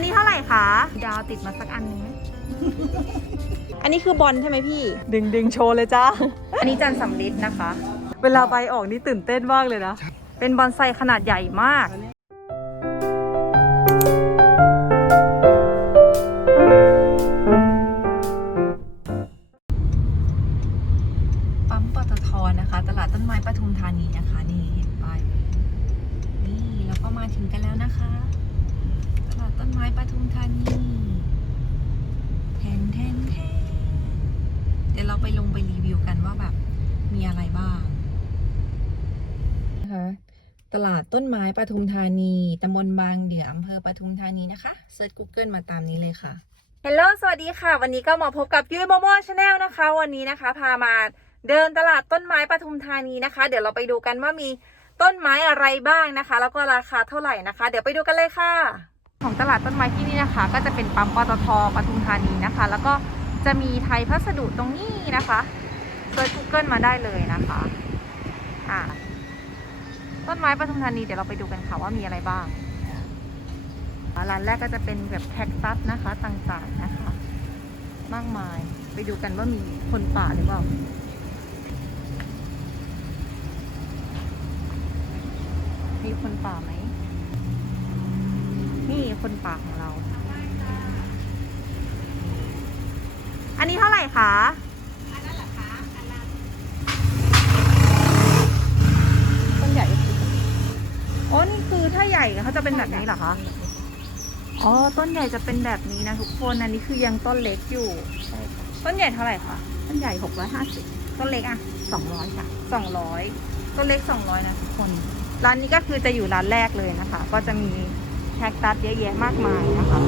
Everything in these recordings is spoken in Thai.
นนี้เท่าไหร่คะ ดาวติดมาสักอันหนึงไหมอันนี้คือบอลใช่ไหมพี่ ดึงดึงโชว์เลยจ้า อันนี้จันสำลิดนะคะ เวลาใบออกนี่ตื่นเต้นมากเลยนะ เป็นบอนไซขนาดใหญ่มากปั๊ม ตลาดต้นไม้ปทุมธานีตำบลบางเดี่ยอำเภอปทุมธานีนะคะเซิร์ช Google มาตามนี้เลยค่ะฮลโหล สวัสดีค่ะ วันนี้ก็มาพบกับยุ้ยโมโม่ชาแนลนะคะ วันนี้นะคะ พามาเดินตลาดต้นไม้ปทุมธานีนะคะ เดี๋ยวเราไปดูกันว่ามีต้นไม้อะไรบ้างนะคะ แล้วก็ราคาเท่าไหร่นะคะ เดี๋ยวไปดูกันเลยค่ะ ของตลาดต้นไม้ที่นี่นะคะ ก็จะเป็นปั๊มปตทปทุมธานีนะคะ แล้วก็จะมีไทยพัสดุตรงนี้นะคะเซิร์ช Google มาได้เลยนะคะ อ่า ต้นไม้ปทุมธานีเดี๋ยวเราไปดูกันค่ะว่ามีอะไรบ้างร้านแรกก็จะเป็นแบบแคคตัสนะคะต่างๆนะคะ มากมายไปดูกันว่ามีคนป่าหรือเปล่ามีคนป่าไหม นี่คนป่าของเรา อันนี้เท่าไหร่คะ ต้นใหญ่ โอ้นี่คือถ้าใหญ่เขาจะเป็นแบบนี้เหรอคะ อ๋อ ต้นใหญ่จะเป็นแบบนี้นะทุกคน อันนี้คือยังต้นเล็กอยู่ ใช่ค่ะ ต้นใหญ่เท่าไหร่คะ ต้นใหญ่หกร้อยห้าสิบต้นเล็กอะสองร้อยค่ะ สองร้อยต้นเล็กสองร้อยนะทุกคน ร้านนี้ก็คือจะอยู่ร้านแรกเลยนะคะ ก็จะมีแคคตัสเยอะแยะมากมายนะคะ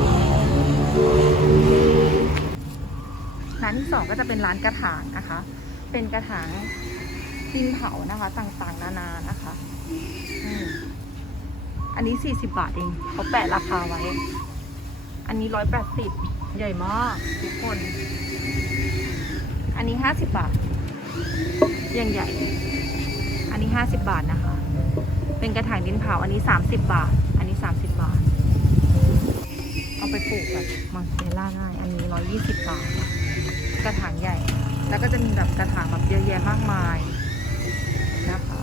ร้านที่สองก็จะเป็นร้านกระถางนะคะ เป็นกระถางดินเผานะคะ ต่างๆ นานานะคะ อืม อันนี้สี่สิบบาทเองเขาแปะราคาไว้ อันนี้ร้อยแปดสิบใหญ่มากทุกคน อันนี้ห้าสิบบาทยังใหญ่ อันนี้ห้าสิบบาทนะคะ เป็นกระถางดินเผาอันนี้สามสิบบาท อันนี้สามสิบบาท เอาไปปลูกแบบมังเซล่าง่าย อันนี้ร้อยี่สิบบาท กระถางใหญ่ แล้วก็จะมีแบบกระถางแบบเยอะแยะมากมายนะคะ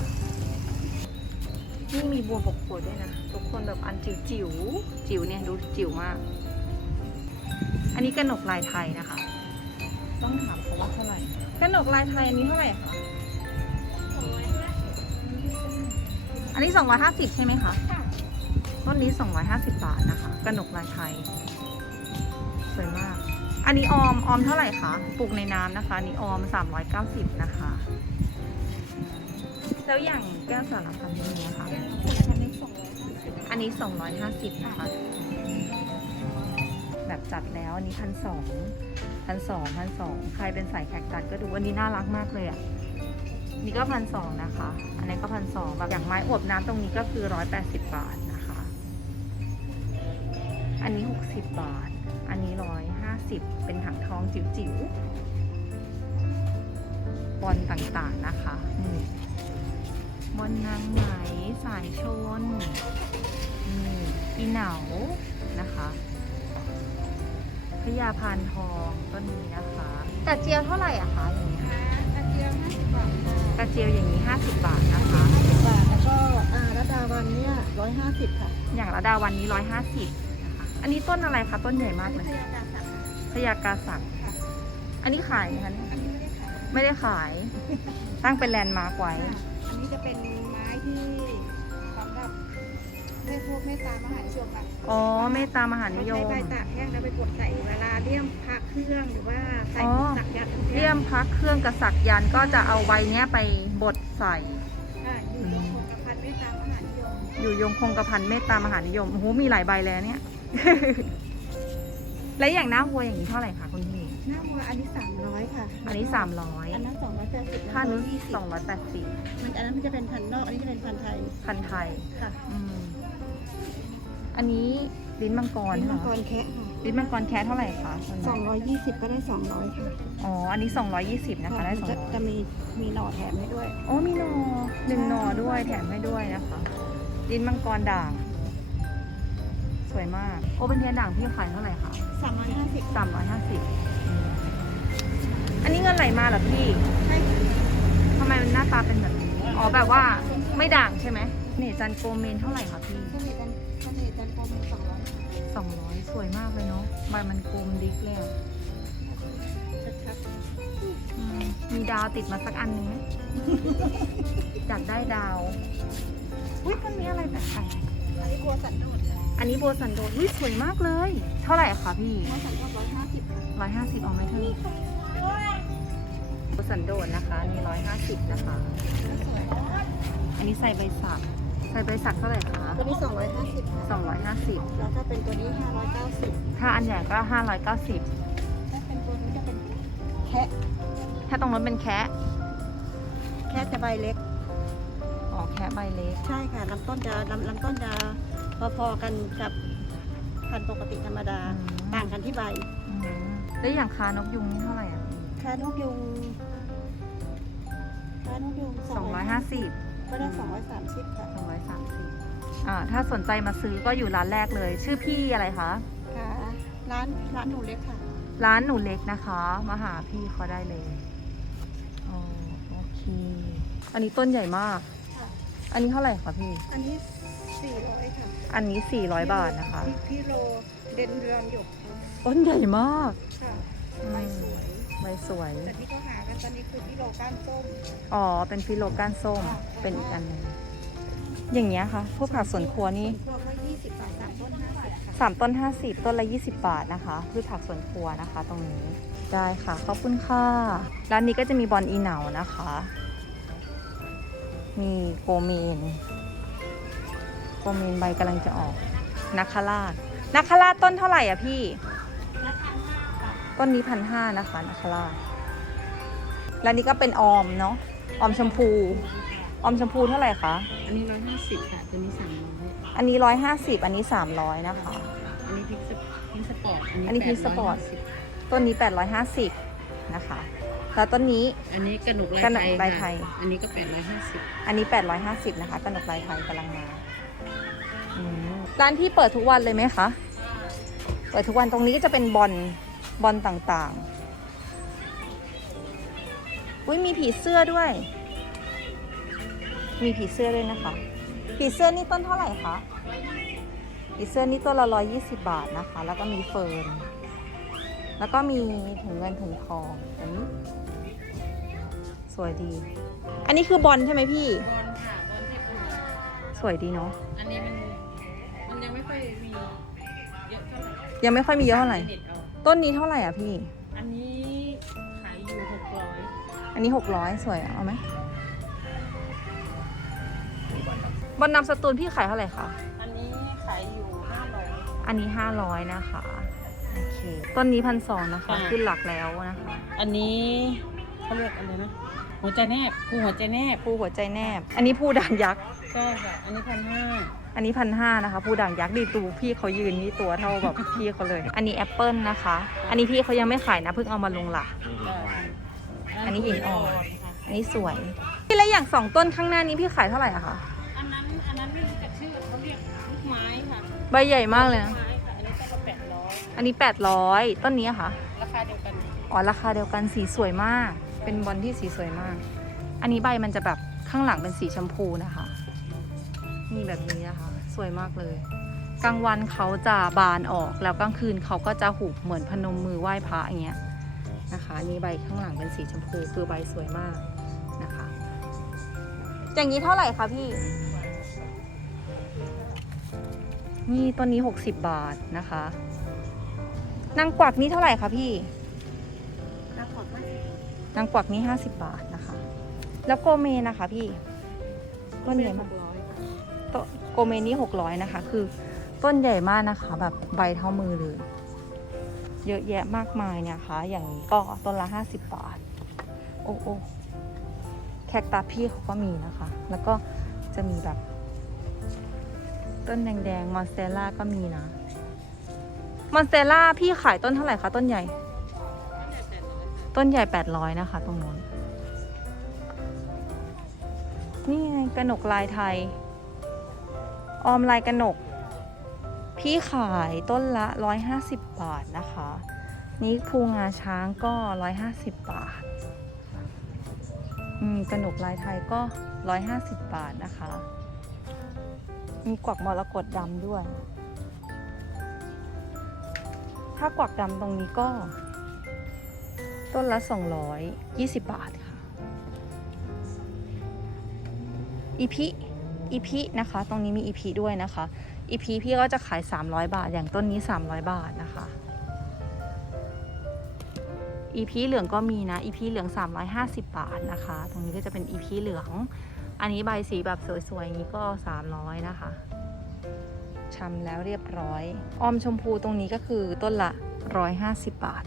นี่มีบัวบกขดด้วยนะ ทุกคนแบบอันจิ๋วจิ๋วๆจิ๋วเนี่ยดูจิ๋วมาก อันนี้กระหนกลายไทยนะคะ ต้องถามเขาว่าเท่าไหร่กระหนกลายไทยอันนี้เท่าไหร่คะอันนี้สองร้อยห้าสิบใช่ไหมคะต้นนี้สองร้อยห้าสิบบาทนะคะกระหนกลายไทย สวยมาก อันนี้ออมออมเท่าไหร่คะปลูกในน้ำนะคะอันนี้ออมสามร้อยเก้าสิบนะคะ แล้วอย่างแก้วสารพันนี้นะคะ อันนี้สองร้อยห้าสิบนะคะ แบบจัดแล้วอันนี้พันสองพันสองพันสองใครเป็นสายแขกตัดก็ดูอันนี้น่ารักมากเลยอะ่ะนี่ก็พันสองนะคะ อันนี้ก็พันสองแบบอย่างไม้อวบน้ำตรงนี้ก็คือร้อยแปดสิบบาทนะคะ อันนี้หกสิบบาท อันนี้ร้อยห้าสิบเป็นถังทองจิ๋วๆบอลต่างๆนะคะนี่บอลนางไหมสายชน อีเหนานะคะพญาพานทองต้นนี้นะคะ กระเจียวเท่าไหร่อะคะอย่างนี้ยกระเทียมห้าสิบบาทค่ะกระเจียวอย่างนี้ 50 บาทนะคะบาทแล้วก็อ่าระดาวันเนี่ยร้อยห้าสิบค่ะอย่างระดาวันนี้ 150นะคะอันนี้ต้นอะไรคะต้นใหญ่มากเลยพยาการสั่งพญากาสักค่ะอันนี้ขายไหมคะเนี่ยอันนี้ไม่ได้ขายไม่ได้ขาย ตั้งเป็นแลนด์มาร์กไว้ค่ะอันนี้จะเป็นไม้ที่สำหรับ ให้พวกเมตตามหานิยมค่ะอ๋อเมตตามหานิเขายใช้มใบตากแห้งแล้วไปกดใส่เวลาเลี่ยมพระเครื่องหรือว่าใส่อ๋อ สักยันต์เลี่ยมพักเครื่องกระสักยันต์ก็จะเอาใบเนี้ยไปบดใส่ค่ะอยู่ตรงโครงกระพันเมตตามหานิยมอยู่ยงคงกระพันเมตตามหานิยมโอ้โหมีหลายใบเลยนะเนี่ย และอย่างหน้าวัวอย่างนี้เท่าไหร่คะคุณพี่ หน้าวัวอันนี้สามร้อยค่ะอันนี้อันนั้นสองร้อยแปดสิบ300ค่านู้น280มันอันนั้นมันจะเป็นพันธุ์นอกอันนี้จะเป็นพันธุ์ไทยพันไทย ค่ะ อืม อันนี้ลิ้นมังกรลิ้นเหรมัองกรแคะค่ะลิ้นมังกรแค่เท่าไหร่คะสองร้อยยี่สิบก็ได้สองร้อยค่ะอ๋อ อันนี้ 220นะคะได้จะจะ200มีมีหน่อแถมให้ด้วย โอ้มีหนอหนึ่งหนอด้วยแถมให้ด้วยนะคะ ลิ้นมังกรด่าง สวยมาก โอเป็นเทียนด่างพี่ขายเท่าไหร่คะสามร้อยห้าสิบสามร้อยห้าสิบอันนี้เงินไหลมาเหรอพี่ ใช่ค่ะทำไมมันหน้าตาเป็นแบบนี้ อ๋อแบบว่าไม่ด่างใช่ไหมเนจันโกเมนเท่าไหร่คะพี่ สองร้อยสวยมากเลยเนาะใบมันกลมดิกเลยอะชัดอืมมีดาวติดมาสักอันหนึงไหม อยากได้ดาวอุ้ยมันมีอะไรแปลกๆอันนี้บัวสันโดษค่ะๆอันนี้โบสันโดอุ้ยสวยมากเลย เท่าไหร่คะพี่บัวสันโดษร้อยห้าสิบค่ะร้อยห้าสิบเอาไหมเธอโบสันโดนะคะนี่ร้อยห้าสิบนะคะ สวยอันนี้ใส่ใบสัก ใส่ใบสักเท่าไหร่คะตัวนี้ 250ค่ะ250 แล้วถ้าเป็นตัวนี้ 590 ถ้าอันใหญ่ก็ 590 ถ้าเป็นตัวนี้จะเป็นแคะถ้าตรงนั้นเป็นแคะแคะจะใบเล็ก อ๋อแคะใบเล็ก ใช่ค่ะลำต้นจะลำลำต้นจะพอๆกันกับพันธุ์ปกติธรรมดา ต่างกันที่ใบ อืมแล้วอย่างคานกยุงนี่เท่าไหร่อะค่านกยุงค่านกยุง250 ก็ได้สองร้อยสามสิบค่ะสองร้อยสามสิบอ่าถ้าสนใจมาซื้อก็อยู่ร้านแรกเลย ชื่อพี่อะไรคะ ค่ะ ร้านร้านหนูเล็กค่ะ ร้านหนูเล็กนะคะ มาหาพี่เขาได้เลยอ๋อโอเค อันนี้ต้นใหญ่มาก ค่ะ อันนี้เท่าไหร่คะพี่ อันนี้สี่ร้อยค่ะอันนี้ 400 บาทนะคะ พี่พี่โลเดนเรือนหยกค่ะต้นใหญ่มากค่ะอืมใบสวย ใบสวย แต่ที่เขาหากัน ตอนนี้คือพี่โลก้านส้มอ๋อ เป็นฟิโลก้านส้มค่ะเป็นอีกอันหนึงอย่างเงี้ยค่ะ พวกผักสวนครัวนี่พวกก็ยี่สิบบาทสามต้นห้าสิบค่ะสามต้น 50 ต้นละ 20 บาทนะคะพืชผักสวนครัวนะคะ ตรงนี้ ได้ค่ะ ขอบคุณค่ะ ร้านนี้ก็จะมีบอลอีเหนานะคะ มีโกเมน โกเมนใบกำลังจะออก นักคราชนักคราชต้นเท่าไหร่อะพี่ ต้นนี้พันห้านะคะนักคราช แล้วนี้ก็เป็นออมเนาะออมชมพู ออมชมพูเท่าไหร่คะอันนี้ร้อยห้าสิบค่ะตัวนี้สามร้อยอันนี้ร้อยห้าสิบอันนี้สามร้อยนะคะ อันนี้พิกสพิกสปอร์ตอันนี้พิกสปอร์ตต้นนี้850นะคะ แล้วต้นนี้อันนี้กระหนกลายกระหนกลายไทไทยยค่ะอันนี้ก็แปดร้อยห้าสิบอันนี้850นะคะกระหนกลายไทยกำลังมาอืมร้านที่เปิดทุกวันเลยไหมคะ เปิดทุกวันตรงนี้ก็จะเป็นบอลบอลต่างๆ อุ้ยมีผีเสื้อด้วย มีผีเสื้อด้วยนะคะ ผีเสื้อนี่ต้นเท่าไหร่คะผีเสื้อนี่ต้นละ120บาทนะคะ แล้วก็มีเฟิร์นแล้วก็มีถุงเงินถุงทองอันนี้สวยดี อันนี้คือบอลใช่ไหมพี่ บอลค่ะบอลที่เป็นสวยดีเนาะอันนี้มันมันยังไม่ค่อยมีเยอะเท่าไหร่ยังไม่ค่อยมีเยอะเท่าไหร่ เน็ตเอาต้นนี้เท่าไหร่อะพี่ อันนี้ อันนี้600สวยอะเอาไหมบอลนำสตูลพี่ขายเท่าไหร่คะ อันนี้ขายอยู่ห้าร้อยอันนี้500นะคะ โอเค ต้นนี้พันสองนะคะค่ะขึ้นหลักแล้วนะคะ อันนี้เขาเรียกอะไรนะ หัวใจแนบผู้หัวใจแนบผู้หัวใจแนบ อันนี้ผู้ด่างยักษ์ ใช่ค่ะ อันนี้พันห้าอันนี้พันห้านะคะผู้ด่างยักษ์ดีตูพี่เขายืนนี่ตัวเท่าแบบพี่เขาเลย อันนี้แอปเปิลนะคะ อันนี้พี่เขายังไม่ขายนะเพิ่งเอามาลงหลัก อันนี้หินอ่อน อันนี้สวย พี่แล้วอย่างสองต้นข้างหน้านี้พี่ขายเท่าไหร่อะคะ อันนั้นอันนั้นไม่รู้จักชื่อเขาเรียกลูกไม้ค่ะใบใหญ่มากเลยนะ ไม้ค่ะอันนี้ก็แปดร้อยอันนี้ 800 ต้นนี้อะคะราคาเดียวกันอ๋อราคาเดียวกันสีสวยมาก เป็นบอลที่สีสวยมาก อันนี้ใบมันจะแบบข้างหลังเป็นสีชมพูนะคะ นี่แบบนี้นะคะ สวยมากเลย กลางวันเขาจะบานออกแล้วกลางคืนเขาก็จะหุบเหมือนพนมมือไหว้พระอย่างเงี้ย นะคะอันนี่ใบข้างหลังเป็นสีชมพูคือใบสวยมากนะคะ อย่างนี้เท่าไหร่คะพี่ นี่ต้นนี้ 60 บาทนะคะ นางกวักนี่เท่าไหร่คะพี่ราคาไม่นางกวักนี่ห้าสิบบาทนะคะ แล้วโกเมนนะคะพี่ต้นใหญ่มากร้อยค่ะต้นโกเมนนี่หกร้อยนะคะ คือต้นใหญ่มากนะคะ แบบใบเท่ามือเลย เยอะแยะมากมายเนะคะ อย่างนี้ก็ต้นละห้าสิบบาท โอ้โอ้แคคตาพี่เขาก็มีนะคะ แล้วก็จะมีแบบ ต้นแดงๆมอนสเตล่าก็มีนะมอนสเตลล่าพี่ขายต้นเท่าไหร่คะต้นใหญ่ ต้นใหญ่ 800 นะคะ ตรงนู้นนี่ไงกระหนกลายไทย ออมลายกระหนก พี่ขายต้นละ 150 บาทนะคะ นี่ภูงาช้างก็ 150 บาท อืมกระหนกลายไทยก็ 150 บาทนะคะ มีกวักมรกตดำด้วย ถ้ากวักดำตรงนี้ก็ ต้นละ 220 บาทค่ะ อีพิอีพินะคะ ตรงนี้มีอีพิด้วยนะคะ อีพีพี่ก็จะขาย 300 บาท อย่างต้นนี้ 300 บาทนะคะ อีพีเหลืองก็มีนะ อีพีเหลือง 350 บาทนะคะ ตรงนี้ก็จะเป็นอีพีเหลือง อันนี้ใบสีแบบสวยๆอย่างนี้ก็ 300 นะคะชำแล้วเรียบร้อย ออมชมพูตรงนี้ก็คือต้นละ 150 บาท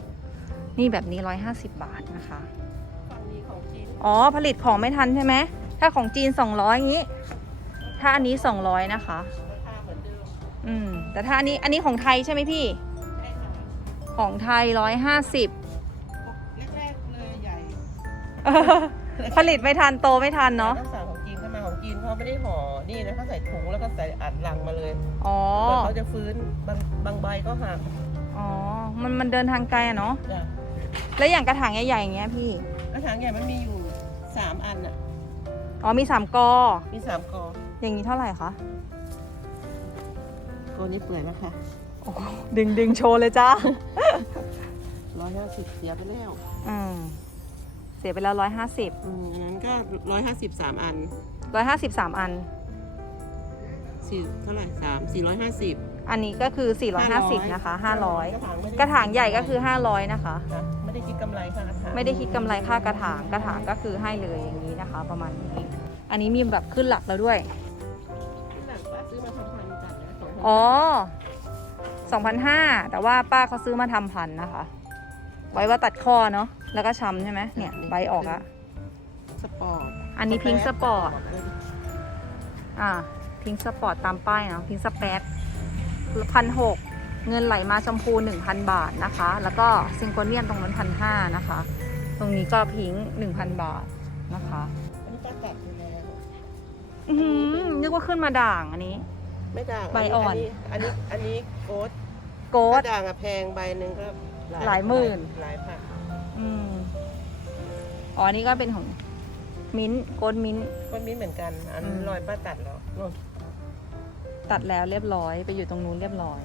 นี่แบบนี้ 150 บาทนะคะฝั่งนี้ของจีนอ๋อ ผลิตของไม่ทันใช่ไหม ถ้าของจีน 200อย่างนี้ ถ้าอันนี้ 200 นะคะ แต่ถ้าอันนี้อันนี้ของไทยใช่ไหมพี่ใช่ค่ะของไทย150แรกๆเลยใหญ่ผลิตไม่ทันโตไม่ทันเนาะต้องสั่งของจีนเข้ามาของจีนเขาไม่ได้ห่อนี่นะเขาใส่ถุงแล้วก็ใส่อัดลังมาเลยอ๋อแล้วเขาจะฟื้นบางบางใบก็หักอ๋อมันมันเดินทางไกลอะเนาะจ้ะแล้วอย่างกระถางใหญ่ๆอย่างเงี้ยพี่กระถางใหญ่มันมีอยู่สามอันอะอ๋อมีสามกอมีสามกออย่างนี้เท่าไหร่คะ กอนี้เปื่อยนะคะโอ้โหดึงดึงโชว์เลยจ้าร้อยห้าสิบเสียไปแล้วอืมเสียไปแล้วร้อยห้าสิบอืมอันนั้นก็ร้อยห้าสิบสามอันร้อยห้าสิบสามอันสี่เท่าไหร่สามสี่ร้อยห้าสิบ อันนี้ก็คือ 450 นะคะ 500กระถางไม่ได้กระถางใหญ่ก็คือ 500 นะคะค่ะไม่ได้คิดกำไรค่ะกระถางไม่ได้คิดกำไรค่ากระถาง กระถางก็คือให้เลยอย่างนี้นะคะ ประมาณนี้ อันนี้มีแบบขึ้นหลักแล้วด้วย ดนะสองพันอ๋อ2,500แต่ว่าป้าเขาซื้อมาทำพันธุ์นะคะ ไว้ว่าตัดข้อเนาะแล้วก็ช้ำใช่ไหมเนี่ยใบออกอะสปอร์ตอันนี้พิงค์สปอร์ตอ่าพิงค์สปอร์ตตามป้ายเนาะพิงค์สเปซพันหกเงินไหลมาชมพู 1,000 บาทนะคะ แล้วก็ซิงโกเนียนตรงนั้นพันห้านะคะ ตรงนี้ก็พิงค์1,000 บาทนะคะอันนี้ป้าตัดไปแล้วอือหือนึกว่าขึ้นมาด่างอันนี้ ไม่ด่างใบอ่อน อันนี้อันนี้โกดโกดถ้าด่างอะแพงใบหนึ่งก็หลายหมื่น หลายพันอืมอ๋ออันนี้ก็เป็นของมิ้นท์โกดมิ้นท์คนมีเหมือนกัน อันอืม รอยป้าตัดแล้วนู่นตัดแล้วเรียบร้อย ไปอยู่ตรงนู้นเรียบร้อย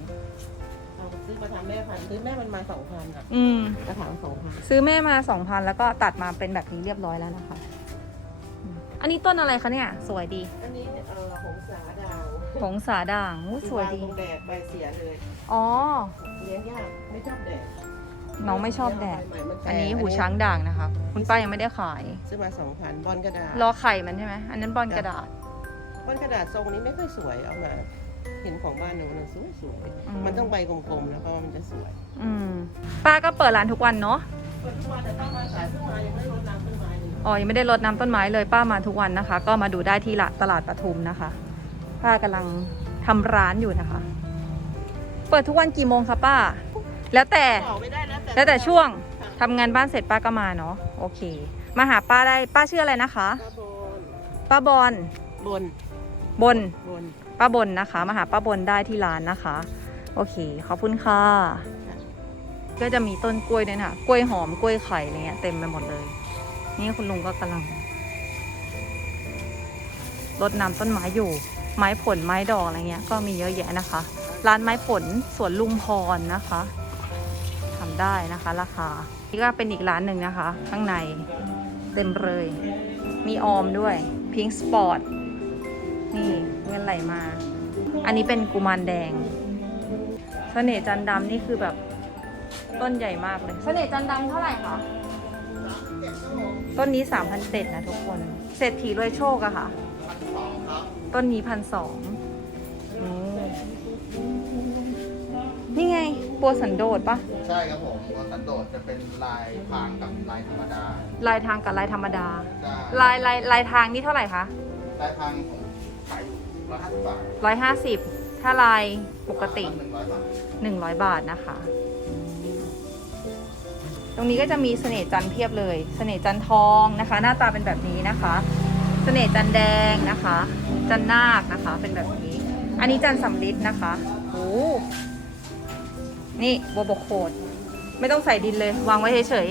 เราซื้อมาทำแม่พันธุ์ซื้อแม่มันมาสองพันอะอืม กระถางสองพันซื้อแม่มา2,000แล้วก็ตัดมาเป็นแบบนี้เรียบร้อยแล้วนะคะอืมอันนี้ต้นอะไรคะเนี่ย สวยดี อันนี้ ผงสาด่างอู้สวยดีางตรงแดดใบเสียเลยอ๋อ เลี้ยงยากไม่ชอบแดดน้องไม่ชอบแดดใบใหม่มันแพงอันนี้หูช้างด่างนะคะ คุณป้ายังไม่ได้ขาย ซื้อมาสองพันบอลกระดาษรอไข่มันใช่ไหม อันนั้นบอลกระดาษ บอลกระดาษทรงนี้ไม่ค่อยสวยเอามา เห็นของบ้านหนูมันสวยสวยอืม มันต้องใบกลมๆแล้วก็มันจะสวยอืม ป้าก็เปิดร้านทุกวันเนาะ เปิดทุกวันแต่ต้องมาสายเพิ่งมายังไม่ได้รดน้ำต้นไม้เลยอ๋อ ยังไม่ได้รดน้ำต้นไม้เลยป้ามาทุกวันนะคะ ก็มาดูได้ที่ตลาดปทุมนะคะ ป้ากำลังทำร้านอยู่นะคะ เปิดทุกวันกี่โมงคะป้า แล้วแต่บอกไม่ได้แล้วแต่แล้วแต่ช่วงค่ะทำงานบ้านเสร็จป้าก็มาเนาะโอเค มาหาป้าได้ป้าชื่ออะไรนะคะป้าบนป้าบอลบนบนบนป้าบนนะคะ มาหาป้าบนได้ที่ร้านนะคะ โอเคขอบคุณค่ะก็จะมีต้นกล้วยด้วยนะกล้วยหอมกล้วยไข่อะไรเงี้ยเต็มไปหมดเลย นี่คุณลุงก็กำลังรดน้ำต้นไม้อยู่ ไม้ผลไม้ดอกอะไรเงี้ยก็มีเยอะแยะนะคะ ร้านไม้ผลสวนลุงพรนะคะทำได้นะคะราคา นี่ก็เป็นอีกร้านหนึ่งนะคะ ข้างในเต็มเลย มีออมด้วยพิงสปอร์ตนี่เงินไหลมา อันนี้เป็นกุมารแดงเสน่ห์จันทร์ดำนี่คือแบบต้นใหญ่มากเลยเสน่ห์จันทร์ดำเท่าไหร่คะต้นนี้สามพันเจ็ดนะทุกคน เศรษฐีรวยโชคอะค่ะ ต้นนี้พันสองนี่ไงปัวสันโดษปะใช่ครับผมตัวสันโดษจะเป็นลายพรางกับลายธรรมดา ลายทางกับลายธรรมดา ใช่ลายลายลายทางนี่เท่าไหร่คะลายพรางผมขายอยู่ร้อยห้าสิบบาทร้อยห้าสิบถ้าลายปกติหนึ่งร้อยบาทหนึ่งร้อยบาทนะคะ ตรงนี้ก็จะมีเสน่ห์จันทร์เพียบเลย เสน่ห์จันทร์ทองนะคะ หน้าตาเป็นแบบนี้นะคะ เสน่ห์จันทร์แดงนะคะ จันทร์นาคนะคะ เป็นแบบนี้ อันนี้จันทร์สำลิดนะคะโอ้นี่บัวบกโขด ไม่ต้องใส่ดินเลย วางไว้เฉย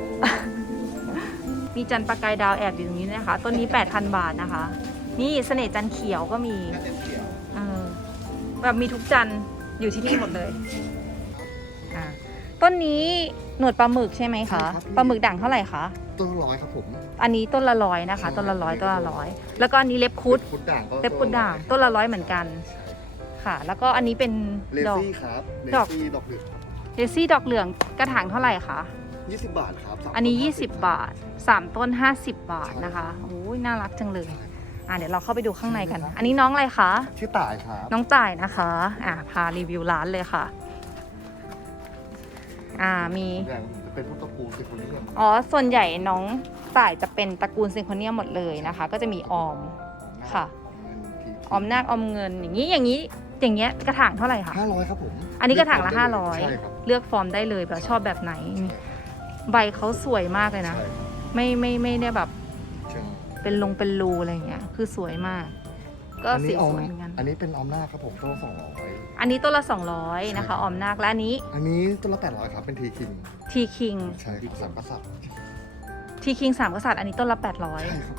ๆ มีจันทร์ประกายดาวแอบอยู่ตรงนี้นะคะ ต้นนี้ 8,000 บาทนะคะ นี่เสน่ห์จันทร์เขียวก็มีถ้าเต็มเขียวเออแบบมีทุกจันทร์อยู่ที่นี่หมดเลย อ่า ต้นนี้หนวดปลาหมึกใช่ไหมคะปลาหมึกด่างเท่าไหร่คะต้นร้อยครับผม อันนี้ต้นละร้อยนะคะต้นละร้อยต้นละร้อยแล้วก็อันนี้เล็บคุด คุดด่างก็เล็บคุดด่างต้นละร้อยเหมือนกันค่ะ แล้วก็อันนี้เป็นเลดอก ซี่ครับเลดอก ซี่ดอกเหลืองเดซี่ดอกเหลืองกระถางเท่าไหร่คะ ยี่สิบบาทครับสามอันนี้ ต้20บาท 3 ต้น 50 บาทนะคะโอ้ยน่ารักจังเลย อะเดี๋ยวเราเข้าไปดูข้างในกัน อันนี้น้องอะไรคะ ชื่อต่ายครับ น้องต่ายนะคะ อะพารีวิวร้านเลยค่ะ อ่ามี อย่างจะเป็นพุทธภูมิเป็นคนนี้เนี่ยอ๋อ ส่วนใหญ่น้องต่ายจะเป็นตระกูลซิงโคเนียมหมดเลยนะคะ ก็จะมีออม ค่ะ ออมนาคออมเงินอย่างนี้อย่างนี้อย่างเงี้ยกระถางเท่าไหร่คะ ห้าร้อยครับผมอันนี้กระถางละใช่ครับ500เลือกฟอร์มได้เลยแบบชอบแบบไหน ใบเขาสวยมากเลยนะ ใช่ครับไม่ไม่ไม่ได้แบบใช่เป็นลงเป็นรูอะไรอย่างเงี้ย คือสวยมาก ก็อันสีนี้ออสมวยเหมือนกัน อันนี้เป็นออมหน้าครับผมต้นละสองร้อย อันนี้ต้นละ 200 นะคะออมนาคและอันนี้อันนี้ต้นละแปดร้อยครับเป็นทีคิงทีคิงใช่ครับสามกษัตริย์ทีคิงสามกษัตริย์อันนี้ต้นละ ใช่ครับ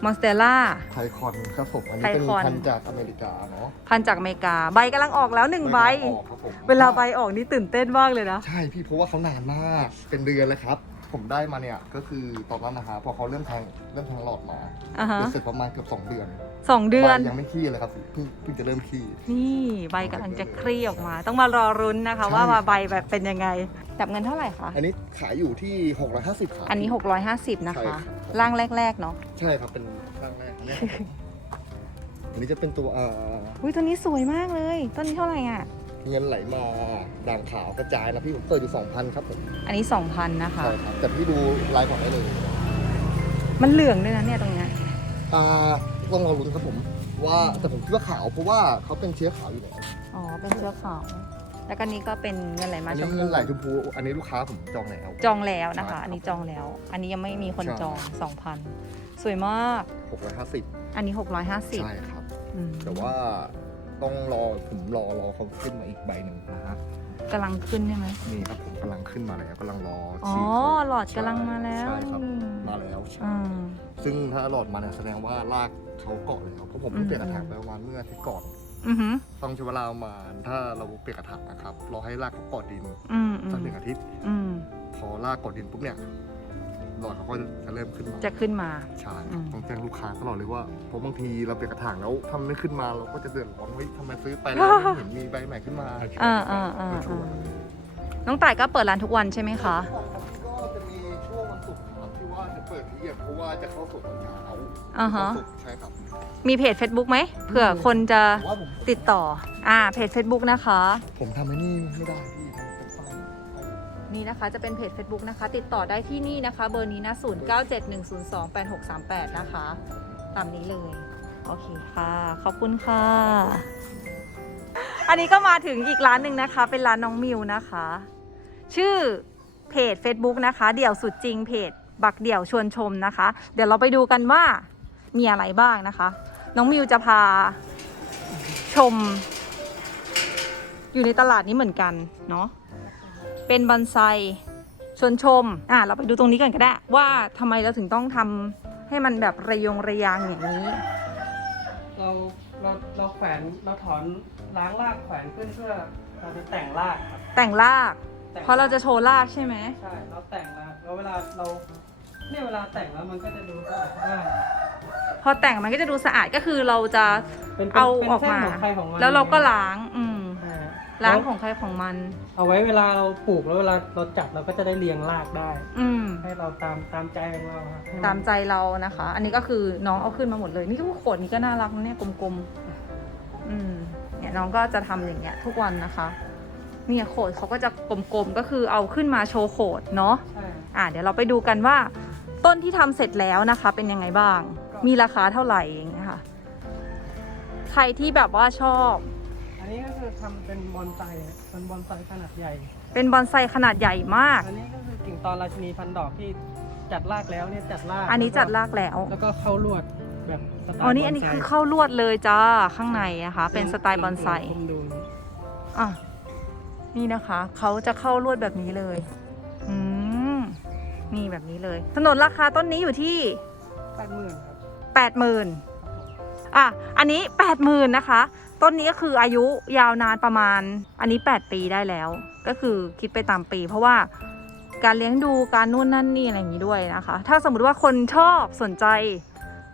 800มอนสเตล่า ไทคอนครับผมอันนี้เป็นไทคอน พันธุ์จากอเมริกาเนาะพันธุ์จากอเมริกา ใบกำลังออกแล้วหนึ่งใบ ไม่ได้ออกครับผมเวลาใบออกนี่ตื่นเต้นมากเลยนะ ใช่พี่เพราะว่าเขานานมากเป็นเดือนเลยครับ ผมได้มาเนี่ยก็คือตอนนั้นนะฮะพอเขาเริ่มทางเริ่มทางหลอดมาอ่าฮะรู้สึกประมาณเกือบสองเดือน สองเดือน ใบยังไม่ขี้เลยครับเพิ่งเพิ่งจะเริ่มขี้นี่ใบกำลังจะคลี่ออกมา ต้องมารอรุ้นนะคะใช่ว่าว่าใบแบบเป็นยังไงจับเงินเท่าไหร่คะอันนี้ขายอยู่ที่650ครับอันนี้ 650 นะใช่คะครับร่างแรก ๆ เนาะใช่ครับเป็นครั้งแรกเนี่ยอันนี้จะเป็นตัวเอ่ออุ้ยตัวนี้สวยมากเลย ต้นนี้เท่าไหร่อะเงินไหลมาด่างขาวกระจายนะพี่ผมเปิดอยู่2,000ครับผมอันนี้ 2,000 นะคะใช่ครับแต่พี่ดูลายก่อนได้เลย มันเหลืองด้วยนะเนี่ยตรงเนี้ยอ่า ต้องรอลุ้นครับผมว่าแต่ผมคิดว่าขาวเพราะว่าเขาเป็นเชื้อขาวอยู่แล้วอ๋อ เป็นเสื้อขาว แล้วก็นี้ก็เป็นเงินไหลมาอันชนี้มพูเงินไหลชมพูอันนี้ลูกค้าผมจองแล้ว จองแล้วนะคะใช่อันนี้จองแล้ว อันนี้ยังไม่มีคนใช่ จอง 2,000 สวยมาก 650 อันนี้ ใช่ครับ650อืมแต่ว่าต้องรอผมรอรอเขาขึ้นมาอีกใบหนึ่งนะฮะกำลังขึ้นใช่ไหมนี่ครับผมกำลังขึ้นมาแล้วกำลังรออ๋อ ฉีดหลอดกำลังมาแล้วใช่ครับอืมมาแล้วใช่อืมซึ่งถ้าหลอดมาเนี่ยแสดงว่าราก เขาเกาะแล้วเพราะผมเพิ่งเปลี่ยนกระถางไปประมาณเมื่ออาทิตย์ก่อนอือหือต้องใช้เวลาประมาณถ้าเราเปลี่ยนกระถางนะครับรอให้รากเขาเกาะดินอืมอืสักมหนึ่งอาทิตย์ อืมพอรากเกาะดินปุ๊บเนี่ยหลอดเขาก็จะเริ่มขึ้นมาจะขึ้นมา ใช่อืม ต้องแจ้งลูกค้าตลอดเลยว่าเพราะบางทีเราเปลี่ยนกระถางแล้วถ้ามันไม่ขึ้นมาเราก็จะเดือดร้อนเฮ้ยทำไมซื้อไปแล้วไม่เห็นมีใบใหม่ขึ้นมาอ่าอ่าอ่าก็ชวนน้องต่ายก็เปิดร้านทุกวันใช่ไหมคะ ก็จะมีช่วงวันศุกร์ครับที่ว่าจะเปิดเที่ยงเพราะว่าจะเข้าสู่ตอนเช้า อ่าฮะวันศุกร์ใช่ครับมีเพจ Facebook ไหมเผื่อคนจะแต่ว่าผมติดต่อ อ่าเพจ Facebook นะคะ ผมทำไอ้นี่ไม่ได้พี่ทำเป็นป้ายนี่นะคะจะเป็นเพจ Facebook นะคะ ติดต่อได้ที่นี่นะคะ เบอร์นี้นะ0971028638 นะคะ ตามนี้เลย โอเคค่ะ ขอบคุณค่ะ อันนี้ก็มาถึงอีกร้านหนึ่งนะคะ เป็นร้านน้องมิวนะคะ ชื่อเพจ Facebook นะคะ เดี่ยวสุดจริงเพจ บักเดี่ยวชวนชมนะคะ เดี๋ยวเราไปดูกันว่า มีอะไรบ้างนะคะ น้องมิวจะพาชม อยู่ในตลาดนี้เหมือนกันเนาะเป็นบอนไซชวนชมอะเราไปดูตรงนี้กันก็ได้ ว่าทำไมเราถึงต้องทำให้มันแบบระยงระยางอย่างนี้ เราเราเราแขวนเราถอนล้างรากแขวนขึ้นเพื่อเราจะแต่งรากครับแต่งราก แต่งเพราะเราจะโชว์รากใช่ไหม ใช่เราแต่งรากแล้วเวลาเรา เนี่ยเวลาแต่งแล้วมันก็จะดูสะอาดง่ายพอแต่งมันก็จะดูสะอาดก็คือเราจะเป็นป็นเอาป็นออกมาส้นของใครของมันแล้วเราก็ล้าง อืมใช่ล้างแล้วของใครของมัน เอาไว้เวลาเราปลูกแล้วเวลาเราจับเราก็จะได้เรียงรากได้ อืม ให้เราตามตามใจของเราครับให้นตามใจเรานะคะ อันนี้ก็คือน้องเอาขึ้นมาหมดเลย นี่ก็ขวดนี้ก็น่ารักนะเนี่ยกลมๆ อืม เนี่ยน้องก็จะทำอย่างเงี้ย ทุกวันนะคะ เนี่ยโขดเขาก็จะกลมๆ ก็คือเอาขึ้นมาโชว์โขดเนาะ ใช่ อะเดี๋ยวเราไปดูกันว่า ต้นที่ทำเสร็จแล้วนะคะ เป็นยังไงบ้าง มีราคาเท่าไหร่อย่างเงี้ยค่ะ ใครที่แบบว่าชอบ อันนี้ก็คือทำเป็นบอนไซเป็นบอนไซขนาดใหญ่ เป็นบอนไซขนาดใหญ่มาก อันนี้ก็คือกิ่งตอนราชินีพันดอกที่จัดรากแล้วเนี่ยจัดรากอันนี้จัดรากแล้ว แล้วก็เข้าลวดแบบสไตล์อ๋อ นี่อันนี้บไซคือเข้าลวดเลยจ้า ข้างในนะคะ เป็นสไตล์บอนไซ ผมดู อะ นี่นะคะ เขาจะเข้าลวดแบบนี้เลยอืม นี่แบบนี้เลย ถนนราคาต้นนี้อยู่ที่ แปดหมื่นครับแปดหมื่นอะ อันนี้แปดหมื่นนะคะ ต้นนี้ก็คืออายุยาวนานประมาณ อันนี้แปดปีได้แล้ว ก็คือคิดไปตามปี เพราะว่าการเลี้ยงดูการนู่นนั่นนี่อะไรอย่างนี้ด้วยนะคะ ถ้าสมมติว่าคนชอบสนใจ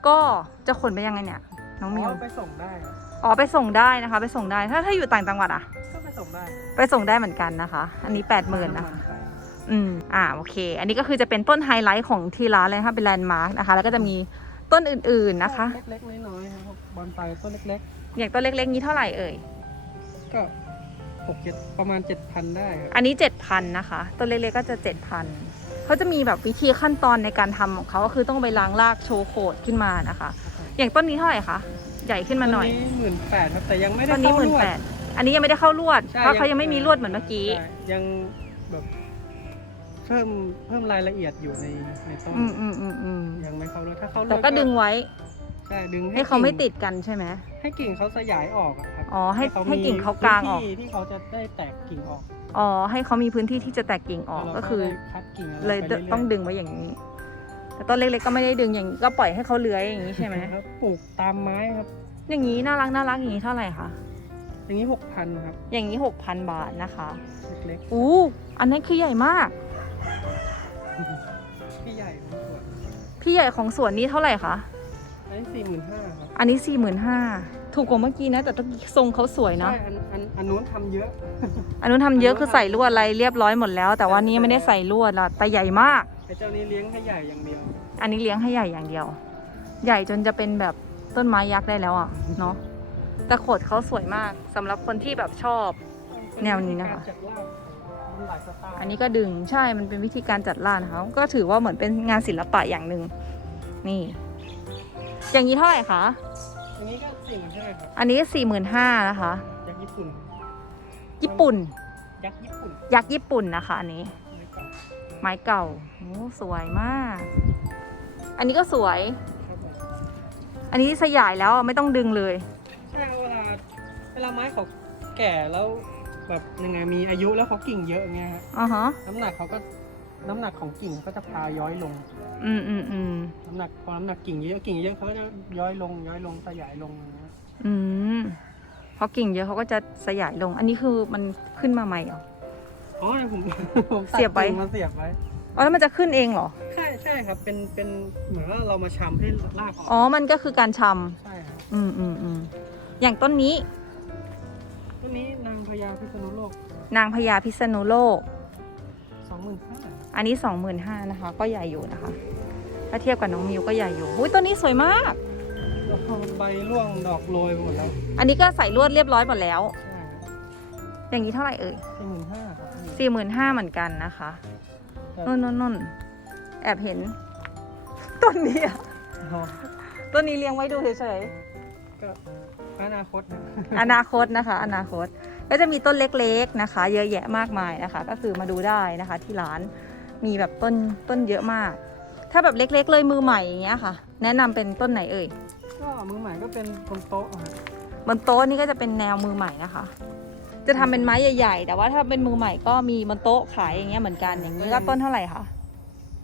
ก็จะขนไปยังไงเนี่ย น้องมิวอ๋อไปส่งได้ครับอ๋อไปส่งได้นะคะ ไปส่งได้ถ้าถ้าอยู่ต่างจังหวัดอะก็ไปส่งได้ไปส่งได้เหมือนกันนะคะ อันนี้แปดหมื่นนะคะำไป อืมอ่าโอเค อันนี้ก็คือจะเป็นต้นไฮไลท์ของที่ร้านเลยนะคะเป็นแลนด์มาร์กนะคะ แล้วก็จะมีต้นอื่นๆนะคะ เล็กๆน้อยๆครับบอนไซต้นเล็กอย่างต้นเล็กๆนี้เท่าไหร่เอ่ย ๆ ก็หกเจ็ดประมาณเจ็ดพันได้ครับอันนี้เจ็ดพันนะคะ ต้นเล็กๆก็จะเจ็ดพันเขาจะมีแบบวิธีขั้นตอนในการทำของเขาก็คือต้องไปล้างรากโชว์โคดขึ้นมานะคะ อย่างต้นนี้เท่าไหร่คะใหญ่ขึ้นมาหน่อยต้นี้หมื่นแปดครับแต่ยังไม่ได้ต้นนี้หเข้ามื่นลวแปดอันนี้ยังไม่ได้เข้าลวด ใช่เพราะเขายังไม่มีลวดเหมือนเมื่อกี้ ใช่ยังแบบ เพิ่มเพิ่มรายละเอียดอยู่ในในต้นอืมอืมอืมอืมยังไม่เข้าลวดถ้าเข้าลวดแต่ก็ดึงไว้ ใช่ดึงให้เขาไม่กิ่งติดกันใช่ไหม ให้กิ่งเขาสยายออกอะครับอ๋อให้ขมีให้กิ่งเขากางออก พื้นที่ที่เขาจะได้แตกกิ่งออกอ๋อ ให้เขามีพื้นที่ที่จะแตกกิ่งออกแล้วก็เราคือ ได้คัดกิ่งะไรเลยไปรื่ๆต้องดึงไว้อย่างนี้ แต่ต้นเล็กๆก็ไม่ได้ดึงอย่างนี้ก็ปล่อยให้เขาเลื้อยอย่างนี้ใช่ไหม ครับปลูกตามไม้ครับ อย่างนี้น่ารักน่ารักอย่างนี้เท่าไหร่คะ อย่างนี้หกพันครับอย่างนี้หกพันบาทนะคะ เล็กอู้อันนั้นคือใหญ่มาก ๆ พี่ใหญ่ของสวนพี่ใหญ่ของสวนนี้เท่าไหร่คะ อันนี้สี่หมื่นห้าครับอันนี้สี่หมื่นห้าถูกกว่าเมื่อกี้นะ แต่ตกี้ทรงเขาสวยเนาะ ใช่อันอันอันนู้นทำเยอะ อันนู้นทำเยอะคือใส่ลวดอะไรเรียบร้อยหมดแล้ว แต่ว่านี้ไม่ได้ใส่ลวดละแต่ใหญ่มาก ไอ้เจ้านี้เลี้ยงให้ใหญ่อย่างเดียว อันนี้เลี้ยงให้ใหญ่อย่างเดียว ใหญ่จนจะเป็นแบบต้นไม้ยักษ์ได้แล้วอะ เนาะแต่โขดเขาสวยมากสำหรับคนที่แบบชอบ แนวนี้นะคะเป็วิธีการจัดราก อันนี้ก็ดึงใช่มันเป็นวิธีการจัดล่านะคะก็ถือว่าเหมือนเป็นงานศิลปะอย่างหนึ่งนี่ อย่างนี้เท่าไหร่คะอันนี้ก็สี่หมื่นห้าครับอันนี้สี่หมื่นห้านะคะยักษ์ญี่ปุ่น ญี่ปุ่น ยักษ์ญี่ปุ่น ยักษ์ญี่ปุ่นนะคะ อันนี้นี่ก็ไม้เก่าโอ้สวยมาก อันนี้ก็สวยครับผมอันนี้สยายแล้วไม่ต้องดึงเลยใช่เวลาเวลาไม้เขาแก่แล้ว แบบยังไงมีอายุแล้วเขากิ่งเยอะเงี้ยครับอ่าฮะน้ำหนักเขาก็น้ำหนักของกิ่งก็จะพาย้อยลง อืมอืมอืมน้ำหนักพอน้ำหนักกิ่งเยอะกิ่งเยอะเขาก็จะย้อยลงย้อยลงสยายลงอย่างเงี้ยอืมพอกิ่งเยอะเขาก็จะสยายลง อันนี้คือมันขึ้นมาใหม่เหรอ อ๋อผมผมตัดเสียบไว้ กิ่งมาเสียบไว้ อ๋อแล้วมันจะขึ้นเองเหรอ ใช่ใช่ครับเป็นเป็นเหมือนว่าเรามาชำให้รากออกอ๋อ มันก็คือการชใช่ครับำอืมอืมอืมอย่างต้นนี้ต้ นนี้นางพญาพิษณุโลกนางพญาพิษณุโลก สองหมื่นห้าอันนี้สองหมื่นห้านะคะ ก็ใหญ่อยู่นะคะ ถ้าเทียบกับน้องมิวก็ใหญ่อยู่อุ้ยต้นนี้สวยมากใบร่วงดอกโรยหมดแล้วอันนี้ก็ใส่ลวดเรียบร้อยหมดแล้ว ใช่ครับอย่างนี้เท่าไหร่เอ่ยสี่หมื่นห้าครับสี่หมื่นห้าเหมือนกันนะคะครับนุ่นนุ่นนุ่นแอบเห็น ต้นนี้อะอ๋อต้นนี้เลี้ยงไว้ดูเฉยก็ อนาคตนะๆอนาคตนะคะ อนาคตก็จะมีต้นเล็กๆนะคะ เยอะแยะมากมายนะคะ ก็คือมาดูได้นะคะ ที่ร้านมีแบบต้นต้นเยอะมาก ถ้าแบบเล็ก ๆ เลยมือใหม่อย่างเงี้ยค่ะ แนะนำเป็นต้นไหนเอ่ยก็มือใหม่ก็เป็นบนโต๊ะอะฮะบนโต๊ะนี่ก็จะเป็นแนวมือใหม่นะคะ จะทำเป็นไม้ใหญ่ ๆ แต่ว่าถ้าเป็นมือใหม่ก็มีบนโต๊ะขายอย่างเงี้ยเหมือนกันอย่างนี้ก็ต้นเท่าไหร่คะ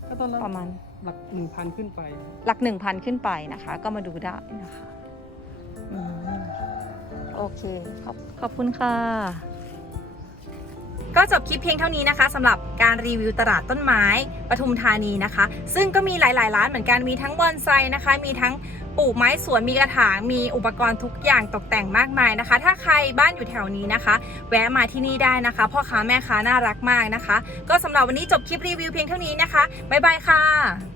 ก็ต้นละประมาณหลักหนึ่งพันขึ้นไป หลักหนึ่งพันขึ้นไปนะคะ ก็มาดูได้นะคะอืม โอเค ขอบขอบคุณค่ะ ก็จบคลิปเพียงเท่านี้นะคะสำหรับการรีวิวตลาดต้นไม้ปทุมธานีนะคะ ซึ่งก็มีหลาย ๆ ร้านเหมือนกันมีทั้งบอนไซนะคะ มีทั้งปลูกไม้สวนมีกระถางมีอุปกรณ์ทุกอย่างตกแต่งมากมายนะคะ ถ้าใครบ้านอยู่แถวนี้นะคะ แวะมาที่นี่ได้นะคะ พ่อค้าแม่ค้าน่ารักมากนะคะ ก็สำหรับวันนี้จบคลิปรีวิวเพียงเท่านี้นะคะบ๊ายบายค่ะ